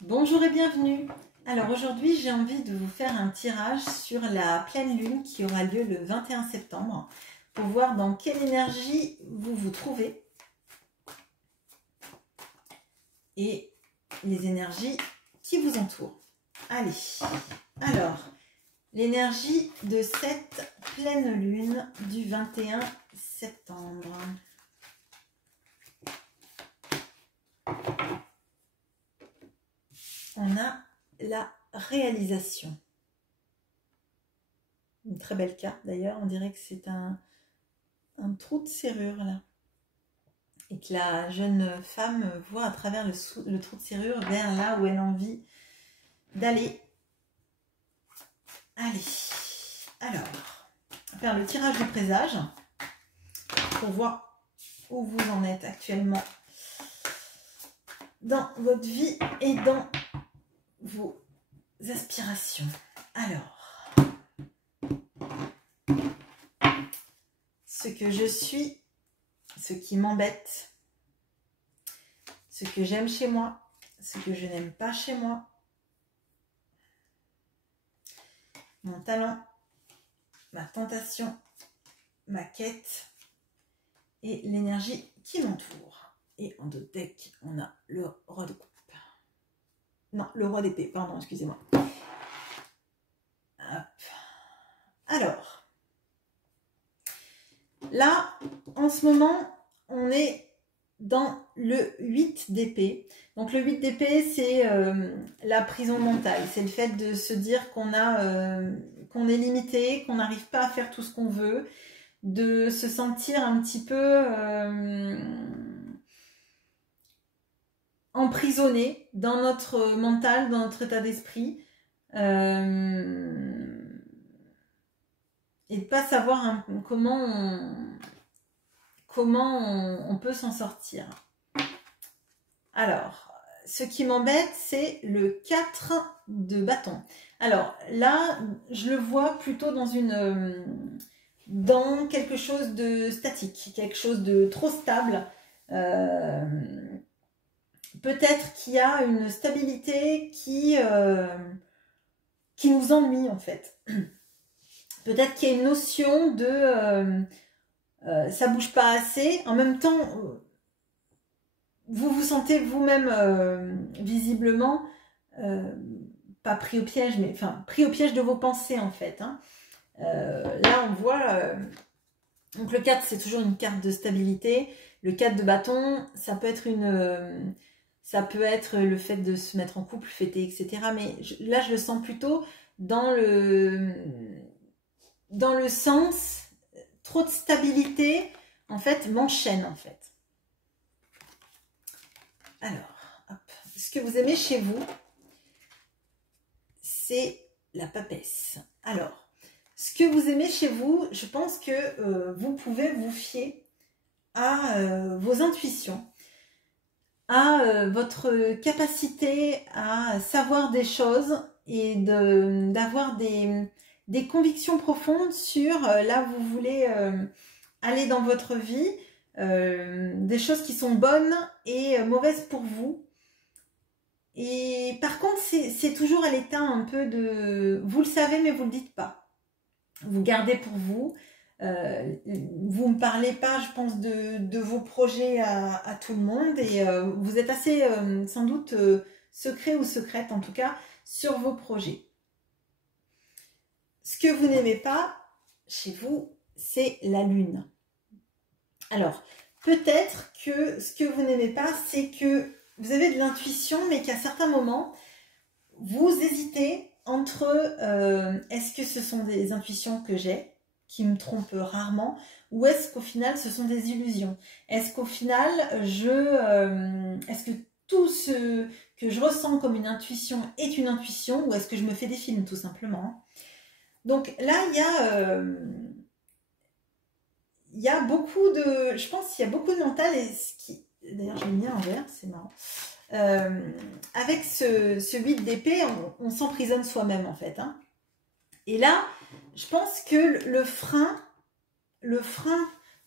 Bonjour et bienvenue. Alors aujourd'hui j'ai envie de vous faire un tirage sur la pleine lune qui aura lieu le 21 septembre pour voir dans quelle énergie vous vous trouvez et les énergies qui vous entourent. Allez, alors l'énergie de cette pleine lune du 21 septembre. On a la réalisation. Une très belle carte d'ailleurs, on dirait que c'est un trou de serrure là. Et que la jeune femme voit à travers le trou de serrure vers là où elle a envie d'aller. Allez, alors, on va faire le tirage du présage pour voir où vous en êtes actuellement dans votre vie et dans vos aspirations. Alors, ce que je suis, ce qui m'embête, ce que j'aime chez moi, ce que je n'aime pas chez moi, mon talent, ma tentation, ma quête et l'énergie qui m'entoure. Et en deux decks, on a le roi de coupe. Non, le roi d'épée, pardon, excusez-moi. Alors, là, en ce moment, on est dans le 8 d'épée. Donc le 8 d'épée, c'est la prison mentale. C'est le fait de se dire qu'on est limité, qu'on n'arrive pas à faire tout ce qu'on veut, de se sentir un petit peu emprisonné dans notre mental, dans notre état d'esprit. Et de pas savoir comment on peut s'en sortir. Alors, ce qui m'embête, c'est le 4 de bâton. Alors là, je le vois plutôt dans quelque chose de statique, quelque chose de trop stable. Peut-être qu'il y a une stabilité qui nous ennuie en fait. Peut-être qu'il y a une notion de ça bouge pas assez. En même temps, vous vous sentez vous-même visiblement pas pris au piège, mais enfin pris au piège de vos pensées en fait. Hein. Là, on voit. Donc le 4, c'est toujours une carte de stabilité. Le 4 de bâton, ça peut être le fait de se mettre en couple, fêter, etc. Mais là, je le sens plutôt dans le sens trop de stabilité, en fait, m'enchaîne, en fait. Alors, hop. Ce que vous aimez chez vous, c'est la papesse. Alors, ce que vous aimez chez vous, je pense que vous pouvez vous fier à vos intuitions, à votre capacité à savoir des choses et d'avoir des convictions profondes sur là où vous voulez aller dans votre vie, des choses qui sont bonnes et mauvaises pour vous. Et par contre, c'est toujours à l'état un peu de... Vous le savez, mais vous ne le dites pas. Vous gardez pour vous. Vous ne parlez pas, je pense, de vos projets à tout le monde. Et vous êtes assez, sans doute, secret ou secrète, en tout cas, sur vos projets. Ce que vous n'aimez pas, chez vous, c'est la lune. Alors, peut-être que ce que vous n'aimez pas, c'est que vous avez de l'intuition, mais qu'à certains moments, vous hésitez entre est-ce que ce sont des intuitions que j'ai, qui me trompent rarement, ou est-ce qu'au final, ce sont des illusions? Est-ce qu'au final, est-ce que tout ce que je ressens comme une intuition est une intuition, ou est-ce que je me fais des films, tout simplement? Donc là, il y a beaucoup de... Je pense qu'il y a beaucoup de mental, et ce qui... D'ailleurs, je l'ai mis en vert, c'est marrant. Avec ce 8 d'épée, on s'emprisonne soi-même, en fait. Hein. Et là, je pense que le frein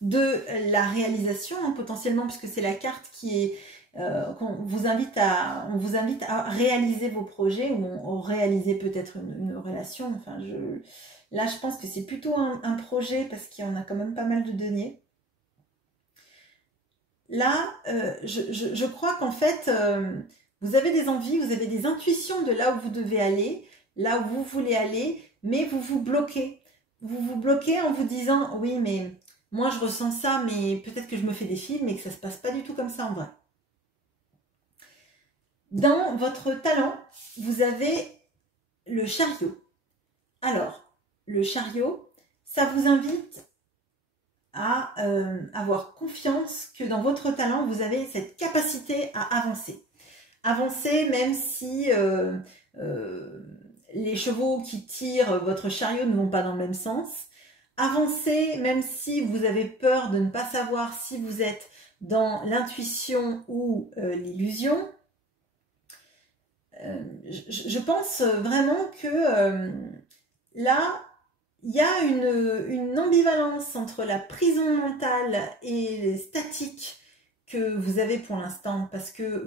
de la réalisation, hein, potentiellement, puisque c'est la carte qui est on vous invite à réaliser vos projets ou réaliser peut-être une relation. Enfin, là, je pense que c'est plutôt un projet parce qu'il y en a quand même pas mal de deniers. Là, je crois qu'en fait, vous avez des envies, vous avez des intuitions de là où vous devez aller, là où vous voulez aller, mais vous vous bloquez. Vous vous bloquez en vous disant, oui, mais moi je ressens ça, mais peut-être que je me fais des films et que ça ne se passe pas du tout comme ça en vrai. Dans votre talent, vous avez le chariot. Alors, le chariot, ça vous invite à avoir confiance que dans votre talent, vous avez cette capacité à avancer. Avancer même si les chevaux qui tirent votre chariot ne vont pas dans le même sens. Avancer même si vous avez peur de ne pas savoir si vous êtes dans l'intuition ou l'illusion. Je pense vraiment que là, il y a une ambivalence entre la prison mentale et les statiques que vous avez pour l'instant parce que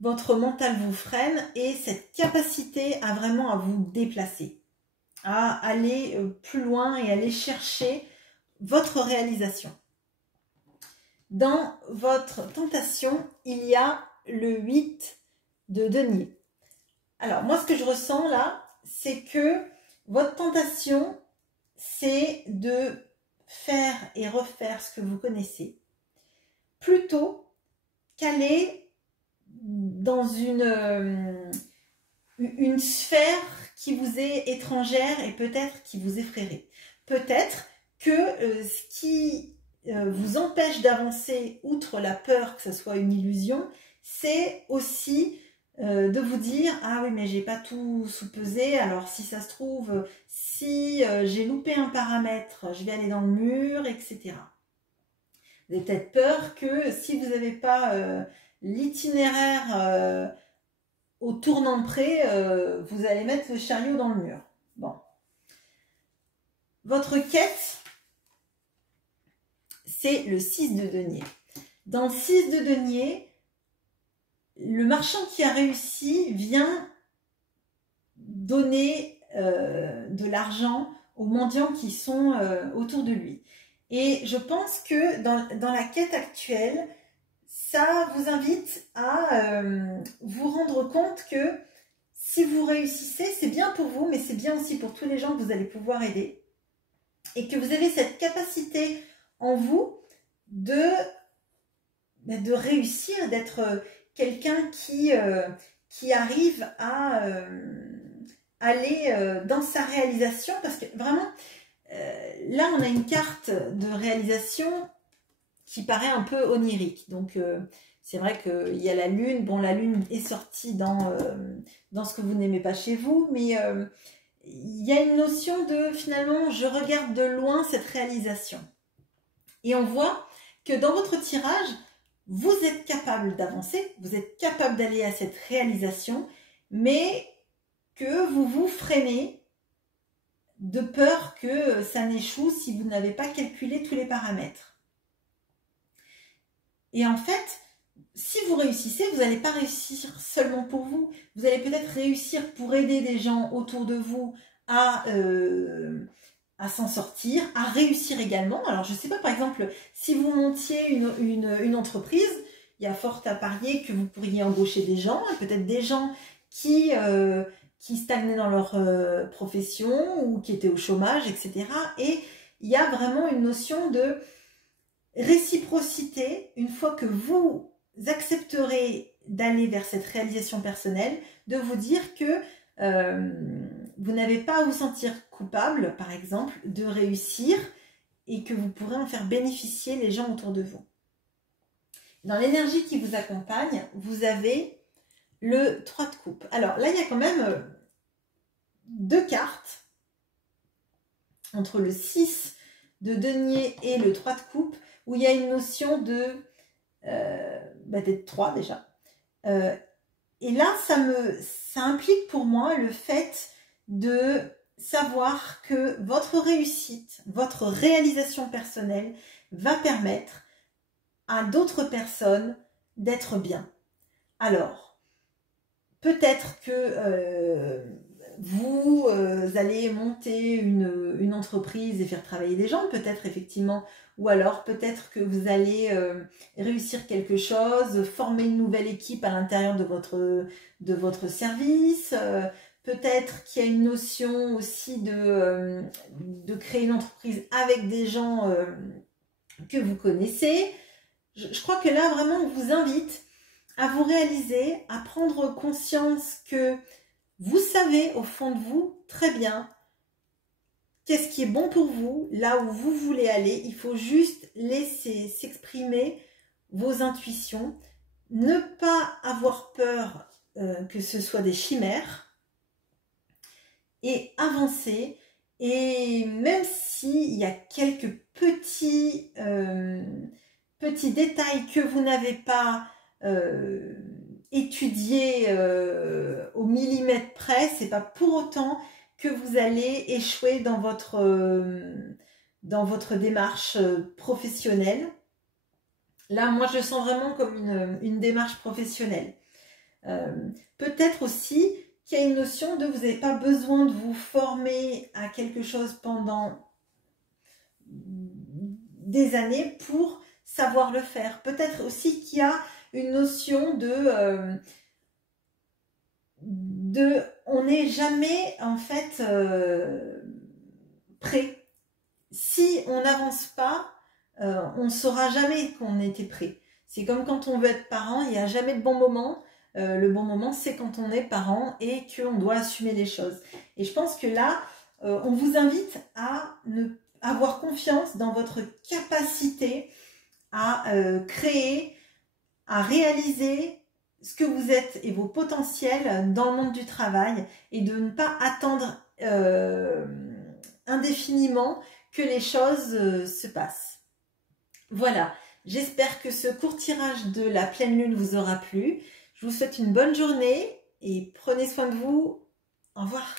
votre mental vous freine et cette capacité à vraiment à vous déplacer, à aller plus loin et aller chercher votre réalisation. Dans votre tentation, il y a le 8 de denier. Alors moi, ce que je ressens là, c'est que votre tentation, c'est de faire et refaire ce que vous connaissez, plutôt qu'aller dans une sphère qui vous est étrangère et peut-être qui vous effraierait. Peut-être que ce qui vous empêche d'avancer, outre la peur que ce soit une illusion, c'est aussi de vous dire « Ah oui, mais j'ai pas tout sous-pesé, alors si ça se trouve, si j'ai loupé un paramètre, je vais aller dans le mur, etc. » Vous avez peut-être peur que si vous n'avez pas l'itinéraire au tournant près, vous allez mettre le chariot dans le mur. Bon. Votre quête, c'est le 6 de denier. Dans le 6 de denier, le marchand qui a réussi vient donner de l'argent aux mendiants qui sont autour de lui. Et je pense que dans la quête actuelle, ça vous invite à vous rendre compte que si vous réussissez, c'est bien pour vous, mais c'est bien aussi pour tous les gens que vous allez pouvoir aider. Et que vous avez cette capacité en vous de réussir, d'être quelqu'un qui arrive à aller dans sa réalisation. Parce que vraiment, là, on a une carte de réalisation qui paraît un peu onirique. Donc, c'est vrai qu'il y a la lune. Bon, la lune est sortie dans ce que vous n'aimez pas chez vous, mais il y a une notion de, finalement, je regarde de loin cette réalisation. Et on voit que dans votre tirage, vous êtes capable d'avancer, vous êtes capable d'aller à cette réalisation, mais que vous vous freinez de peur que ça n'échoue si vous n'avez pas calculé tous les paramètres. Et en fait, si vous réussissez, vous n'allez pas réussir seulement pour vous. Vous allez peut-être réussir pour aider des gens autour de vous à s'en sortir, à réussir également. Alors, je ne sais pas, par exemple, si vous montiez une entreprise, il y a fort à parier que vous pourriez embaucher des gens, peut-être des gens qui stagnaient dans leur profession ou qui étaient au chômage, etc. Et il y a vraiment une notion de réciprocité, une fois que vous accepterez d'aller vers cette réalisation personnelle, de vous dire que vous n'avez pas à vous sentir coupable, par exemple, de réussir et que vous pourrez en faire bénéficier les gens autour de vous. Dans l'énergie qui vous accompagne, vous avez le 3 de coupe. Alors là, il y a quand même deux cartes entre le 6 de denier et le 3 de coupe où il y a une notion de d'être 3 déjà. Et là, ça implique pour moi le fait de savoir que votre réussite, votre réalisation personnelle va permettre à d'autres personnes d'être bien. Alors, peut-être que vous allez monter une entreprise et faire travailler des gens, peut-être effectivement, ou alors peut-être que vous allez réussir quelque chose, former une nouvelle équipe à l'intérieur de votre service, peut-être qu'il y a une notion aussi de créer une entreprise avec des gens que vous connaissez. Je crois que là, vraiment, on vous invite à vous réaliser, à prendre conscience que vous savez au fond de vous très bien qu'est-ce qui est bon pour vous, là où vous voulez aller. Il faut juste laisser s'exprimer vos intuitions, ne pas avoir peur que ce soit des chimères et avancer. Et même s'il y a quelques petits détails que vous n'avez pas étudié au millimètre près, c'est pas pour autant que vous allez échouer dans votre démarche professionnelle. Là, moi, je le sens vraiment comme une démarche professionnelle. Peut-être aussi qu'il y a une notion de vous n'avez pas besoin de vous former à quelque chose pendant des années pour savoir le faire. Peut-être aussi qu'il y a une notion on n'est jamais en fait prêt. Si on n'avance pas, on ne saura jamais qu'on était prêt. C'est comme quand on veut être parent, il n'y a jamais de bon moment. Le bon moment, c'est quand on est parent et qu'on doit assumer les choses. Et je pense que là, on vous invite à avoir confiance dans votre capacité à créer, à réaliser ce que vous êtes et vos potentiels dans le monde du travail et de ne pas attendre indéfiniment que les choses se passent. Voilà, j'espère que ce court tirage de la pleine lune vous aura plu. Je vous souhaite une bonne journée et prenez soin de vous. Au revoir.